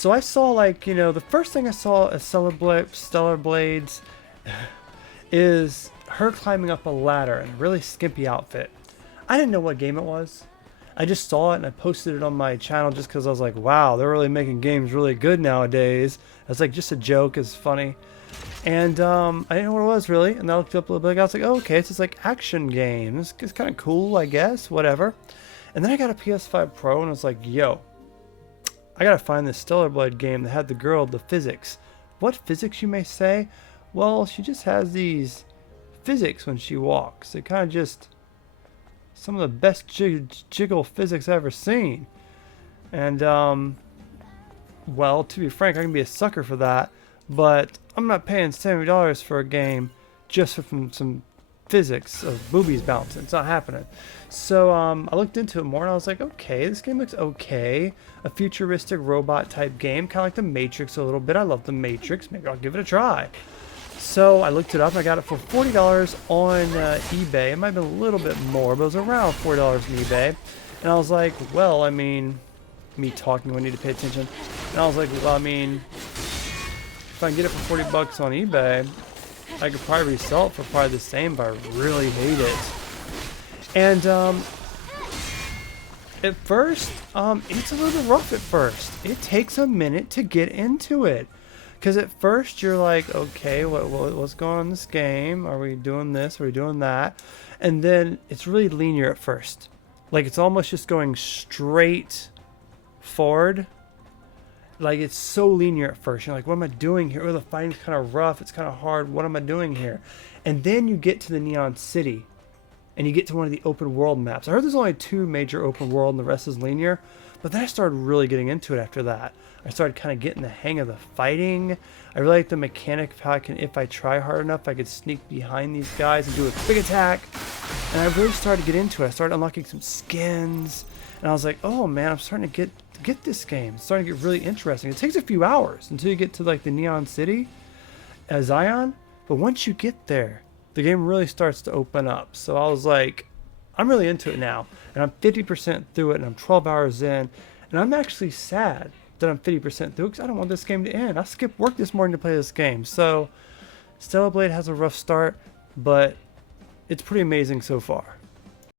So I saw like, the first thing I saw at Stellar Blades is her climbing up a ladder in a really skimpy outfit. I didn't know what game it was. I just saw it and I posted it on my channel just because I was like, wow, they're really making games really good nowadays. It's like just a joke, it's funny. And I didn't know what it was really. And I looked it up a little bit. I was like, oh, okay, it's just like action games. It's kind of cool, I guess, whatever. And then I got a PS5 Pro and I was like, yo, I gotta find this Stellar Blade game that had the girl, the physics. What physics, you may say? Well, she just has these physics when she walks. It kind of just some of the best jiggle physics I've ever seen. And well, to be frank, I can be a sucker for that, but I'm not paying $70 for a game just from some physics of boobies bouncing. It's not happening. So I looked into it more and I was like, okay, this game looks okay. A futuristic robot type game, kind of like The Matrix a little bit. I love The Matrix. Maybe I'll give it a try. So I looked it up and I got it for $40 on eBay. It might have been a little bit more, but it was around $40 on eBay. And I was like, well, I mean, me talking, I need to pay attention. And I was like, well, I mean, if I can get it for 40 bucks on eBay, I could probably resell it for probably the same, but I really hate it. And at first, it's a little rough at first. It takes a minute to get into it. Because at first you're like, okay, what's going on in this game? Are we doing this? Are we doing that? And then it's really linear at first. Like it's almost just going straight forward. Like it's so linear at first. You're like, what am I doing here? Oh, the fighting's kind of rough. It's kind of hard. What am I doing here? And then you get to the Neon City. And you get to one of the open world maps. I heard there's only 2 major open world and the rest is linear. But then I started really getting into it after that. I started kind of getting the hang of the fighting. I really like the mechanic of how I can, if I try hard enough, I could sneak behind these guys and do a quick attack. And I really started to get into it. I started unlocking some skins. And I was like, oh man, I'm starting to get this game. It's starting to get really interesting. It takes a few hours until you get to like the Neon City, Zion. But once you get there, the game really starts to open up. So I was like, I'm really into it now. And I'm 50% through it and I'm 12 hours in. And I'm actually sad that I'm 50% through because I don't want this game to end. I skipped work this morning to play this game. So Stellar Blade has a rough start, but it's pretty amazing so far.